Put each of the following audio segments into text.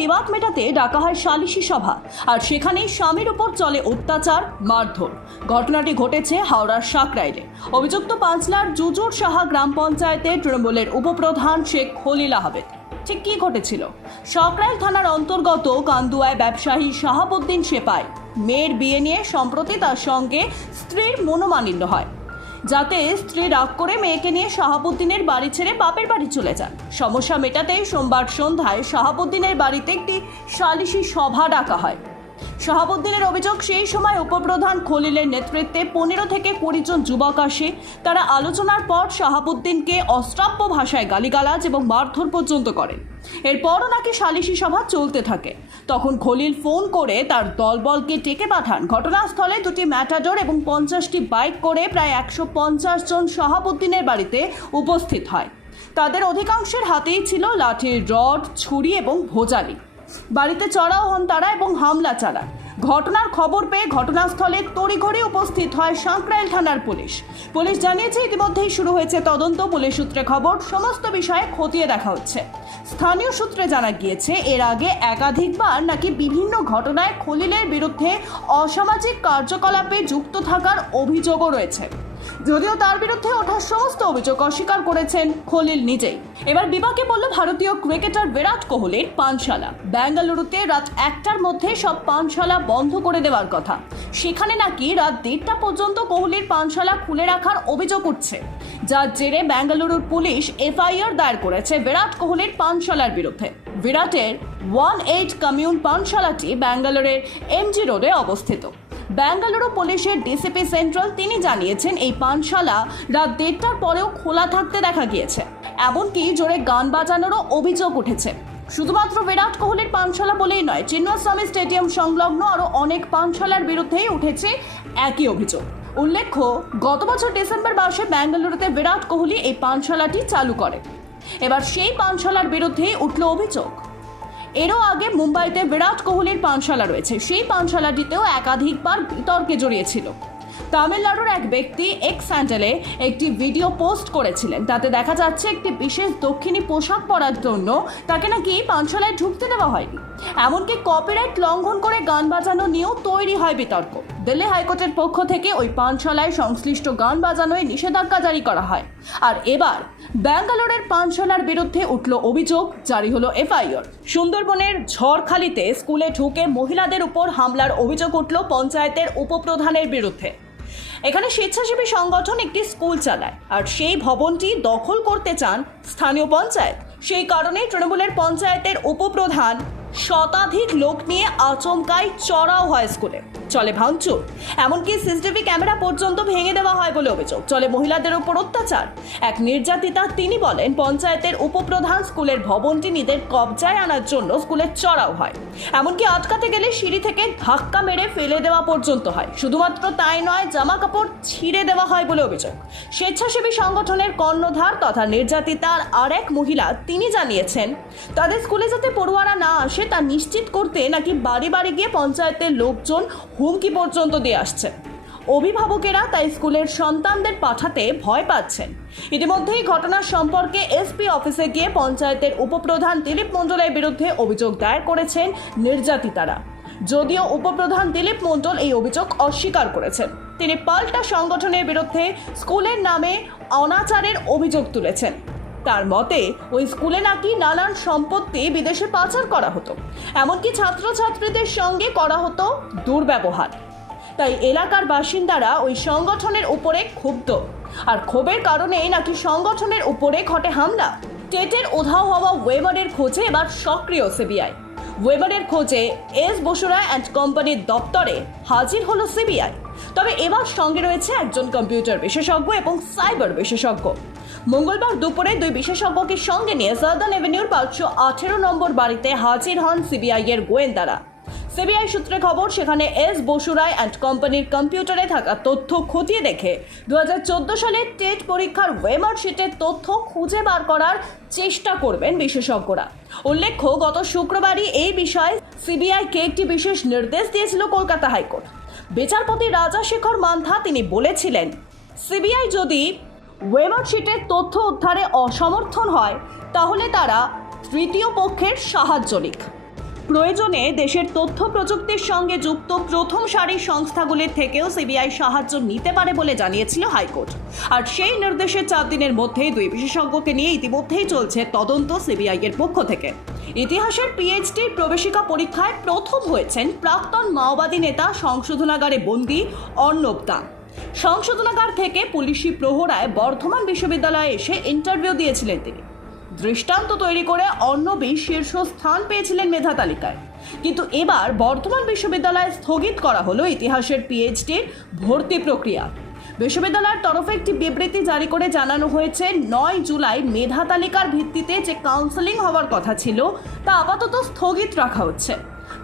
বিবাদ মেটাতে ডাকা হয় সালিশি সভা। আর সেখানেই স্বামীর উপর চলে অত্যাচার, মারধর। ঘটনাটি ঘটেছে হাওড়ার সাকরাইলে। অভিযুক্ত পাঁচলার জুজুর সাহা গ্রাম পঞ্চায়েতে তৃণমূলের উপপ্রধান শেখ খলিল আহমেদ। ঠিক কী ঘটেছিল? সকরাইল থানার অন্তর্গত কান্দুয়ায় ব্যবসায়ী শাহাবুদ্দিন সেপাই মেয়ের বিয়ে নিয়ে সম্প্রতি তার সঙ্গে স্ত্রীর মনোমালিন্য হয়। যাতে স্ত্রী রাগ করে মেয়েকে নিয়ে শাহাবুদ্দিনের বাড়ি ছেড়ে বাপের বাড়ি চলে যান। সমস্যা মেটাতেই সোমবার সন্ধ্যায় শাহাবুদ্দিনের বাড়িতে একটি সালিশি সভা ডাকা হয়। শাহাবুদ্দিনের অভিযোগ, সেই সময় উপপ্রধান খলিলের নেতৃত্বে পনেরো থেকে কুড়ি জন যুবক আসে। তারা আলোচনার পর শাহাবুদ্দিনকে অশ্রাব্য ভাষায় গালিগালাজ এবং মারধর পর্যন্ত করেন। এরপরও নাকি সালিশি সভা চলতে থাকে। তখন খলিল ফোন করে তার দলবলকে ডেকে পাঠান। ঘটনাস্থলে দুটি ম্যাটাডোর এবং পঞ্চাশটি বাইক করে প্রায় একশো পঞ্চাশ জন শাহাবুদ্দিনের বাড়িতে উপস্থিত হয়। তাদের অধিকাংশের হাতেই ছিল লাঠির রড, ছুরি এবং ভোজালি বাড়িতে চড়াও হন তারা এবং হামলা চালান। ঘটনার খবর পেয়ে ঘটনাস্থলে তড়িঘড়ি উপস্থিত হয় সাঁকরাইল থানার পুলিশ। পুলিশ জানিয়েছে, ইতিমধ্যেই শুরু হয়েছে তদন্ত। পুলিশ সূত্রে খবর, সমস্ত বিষয়ে খতিয়ে দেখা হচ্ছে। স্থানীয় সূত্রে জানা গিয়েছে, এর আগে একাধিকবার নাকি বিভিন্ন ঘটনায় খলিলের বিরুদ্ধে অসামাজিক কার্যকলাপে যুক্ত থাকার অভিযোগও রয়েছে। যদিও তার বিরুদ্ধে ওঠা সমস্ত অভিযোগ অস্বীকার করেছেন খলিল নিজেই। এবার বিপাকে পড়ল ভারতীয় ক্রিকেটার বিরাট কোহলির পানশালা। বেঙ্গালুরুতে রাত একটার মধ্যে সব পানশালা বন্ধ করে দেওয়ার কথা। সেখানে নাকি রাত দেড়টা পর্যন্ত কোহলির পানশালা খুলে রাখার অভিযোগ উঠছে। যার জেরে বেঙ্গালুরুর পুলিশ এফআইআর দায়ের করেছে বিরাট কোহলির পানশালার বিরুদ্ধে। বিরাটের ওয়ান এইট কমিউন পানশালাটি ব্যাঙ্গালোরের এমজি রোডে অবস্থিত। বেঙ্গালুরু পুলিশের ডিসিপি সেন্ট্রাল, তিনি জানিয়েছেন এই পানশালা রাত দেড়টার পরেও খোলা থাকতে দেখা গিয়েছে। এমনকি জোরে গান বাজানোরও অভিযোগ উঠেছে। শুধুমাত্র বিরাট কোহলির পানশালা বলেই নয়, চিন্নস্বামী স্টেডিয়াম সংলগ্ন আরও অনেক পানশালার বিরুদ্ধেই উঠেছে একই অভিযোগ। উল্লেখ্য, গত বছর ডিসেম্বর মাসে ব্যাঙ্গালুরুতে বিরাট কোহলি এই পানশালাটি চালু করে। এবার সেই পানশালার বিরুদ্ধেই উঠল অভিযোগ। এরও আগে মুম্বাইতে বিরাট কোহলির পানশালা রয়েছে। সেই পানশালাটিতেও একাধিকবার বিতর্কে জড়িয়েছিল। তামিলনাড়ুর এক ব্যক্তি এক স্যান্ডেলে একটি ভিডিও পোস্ট করেছিলেন। তাতে দেখা যাচ্ছে একটি বিশেষ দক্ষিণী পোশাক পরার জন্য তাকে নাকি পানশালায় ঢুকতে দেওয়া হয়নি। এমনকি কপিরাইট লঙ্ঘন করে গান বাজানো নিয়েও তৈরি হয় বিতর্ক। দিল্লি হাইকোর্টের পক্ষ থেকে ওই পানশালায় সংশ্লিষ্ট গান বাজানোয় নিষেধাজ্ঞা জারি করা হয়। আর এবার ব্যাঙ্গালোরের পানশালার বিরুদ্ধে উঠল অভিযোগ, জারি হলো এফআইআর। সুন্দরবনের ঝড়খালিতে স্কুলে ঢুকে মহিলাদের উপর হামলার অভিযোগ উঠল পঞ্চায়েতের উপপ্রধানের বিরুদ্ধে। এখানে স্বেচ্ছাসেবী সংগঠন একটি স্কুল চালায়, আর সেই ভবনটি দখল করতে চান স্থানীয় পঞ্চায়েত। সেই কারণে তৃণমূলের পঞ্চায়েতের উপপ্রধান শতাধিক লোক নিয়ে আচমকায় চড়াও হয় স্কুলে। চলে ভাঙচুর। এমনকি সিসিটিভি ক্যামেরা পর্যন্ত ভেঙে দেওয়া হয় বলে অভিযোগ। চলে মহিলাদের উপর অত্যাচার। এক নির্যাতিতা তিনি বলেন, পঞ্চায়েতের উপপ্রধান স্কুলের ভবনটি নিজের কবজায় আনার জন্য স্কুলের চড়াও হয়। এমনকি আটকাতে গেলে সিঁড়ি থেকে ধাক্কা মেরে ফেলে দেওয়া পর্যন্ত হয়। শুধুমাত্র তাই নয় জামা কাপড় ছিঁড়ে দেওয়া হয় বলে অভিযোগ। স্বেচ্ছাসেবী সংগঠনের কর্ণধার তথা নির্যাতিতার আরেক মহিলা, তিনি জানিয়েছেন, তাদের স্কুলে যাতে পড়ুয়ারা না আসে, তা নিশ্চিত করতে নাকি বাড়ি বাড়ি গিয়ে পঞ্চায়েতের লোকজন হুমকি পর্যন্ত দিয়ে আসছে। অভিভাবকেরা তাই স্কুলের সন্তানদের পাঠাতে ভয় পাচ্ছেন। ইতিমধ্যেই ঘটনার সম্পর্কে এসপি অফিসে গিয়ে পঞ্চায়েতের উপপ্রধান দিলীপ মণ্ডলের বিরুদ্ধে অভিযোগ দায়ের করেছেন নির্যাতিতারা। যদিও উপপ্রধান দিলীপ মণ্ডল এই অভিযোগ অস্বীকার করেছেন। তিনি পাল্টা সংগঠনের বিরুদ্ধে স্কুলের নামে অনাচারের অভিযোগ তুলেছেন। তার মতে, ওই স্কুলে নাকি নানান সম্পত্তি বিদেশে পাচার করা হতো। এমনকি ছাত্রছাত্রীদের সঙ্গে করা হতো দুর্ব্যবহার। তাই এলাকার বাসিন্দারা ওই সংগঠনের উপরে ক্ষুব্ধ। আর ক্ষোভের কারণেই নাকি সংগঠনের উপরে ঘটে হামলা। টেটের উধাও হওয়া ওয়েবারের খোঁজে এবার সক্রিয় সিবিআই। ওয়েবারের খোঁজে এস বসুরা অ্যান্ড কোম্পানির দপ্তরে হাজির হলো সিবিআই। তবে এবার সঙ্গে রয়েছে একজন কম্পিউটার বিশেষজ্ঞ এবং সাইবার বিশেষজ্ঞ। মঙ্গলবার দুপুরে দুই বিশেষজ্ঞকে সঙ্গে নিয়ে সাদার্ন এভিনিউর পাঁচশো আঠেরো নম্বর বাড়িতে হাজির হন সিবিআই এর গোয়েন্দারা। সিবিআই সূত্রে খবর, সেখানে এস বসুরায় অ্যান্ড কোম্পানির কম্পিউটারে থাকা তথ্য খতিয়ে দেখে দু হাজার চোদ্দ সালে টেট পরীক্ষার ওয়েমার শিটের তথ্য খুঁজে বার করার চেষ্টা করবেন বিশেষজ্ঞরা। উল্লেখ্য, গত শুক্রবারই এই বিষয়ে সিবিআইকে একটি বিশেষ নির্দেশ দিয়েছিল কলকাতা হাইকোর্ট। বিচারপতি রাজাশেখর মান্থা তিনি বলেছিলেন, সিবিআই যদি ওয়েমার শিটের তথ্য উদ্ধারে অসমর্থন হয়, তাহলে তারা তৃতীয় পক্ষের সাহায্য নিক। প্রয়োজনে দেশের তথ্য প্রযুক্তির সঙ্গে যুক্ত প্রথম সারির সংস্থাগুলির থেকেও সিবিআই সাহায্য নিতে পারে বলে জানিয়েছিল হাইকোর্ট। আর সেই নির্দেশের চার দিনের মধ্যেই দুই বিশেষজ্ঞকে নিয়ে ইতিমধ্যেই চলছে তদন্ত সিবিআই এর পক্ষ থেকে। ইতিহাসের পিএইচডির প্রবেশিকা পরীক্ষায় প্রথম হয়েছেন প্রাক্তন মাওবাদী নেতা সংশোধনাগারে বন্দী অর্ণব দান সংশোধনাগার থেকে পুলিশি প্রহরায় বর্ধমান বিশ্ববিদ্যালয়ে এসে ইন্টারভিউ দিয়েছিলেন তিনি। দৃষ্টান্ত তৈরি করে অর্ণবী শীর্ষস্থান পেয়েছিলেন মেধা তালিকায়। কিন্তু এবার বর্ধমান বিশ্ববিদ্যালয়ে স্থগিত করা হলো ইতিহাসের পিএইচডির ভর্তি প্রক্রিয়া। বিশ্ববিদ্যালয়ের তরফে একটি বিবৃতি জারি করে জানানো হয়েছে, নয় জুলাই মেধা তালিকার ভিত্তিতে যে কাউন্সেলিং হওয়ার কথা ছিল, তা আপাতত স্থগিত রাখা হচ্ছে।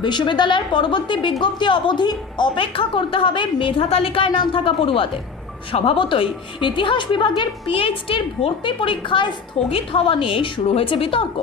বিশ্ববিদ্যালয়ের পরবর্তী বিজ্ঞপ্তি অবধি অপেক্ষা করতে হবে মেধা তালিকায় নাম থাকা পড়ুয়াদের। স্বভাবতই ইতিহাস বিভাগের পিএইচডির ভর্তি পরীক্ষায় স্থগিত হওয়া নিয়ে শুরু হয়েছে বিতর্ক।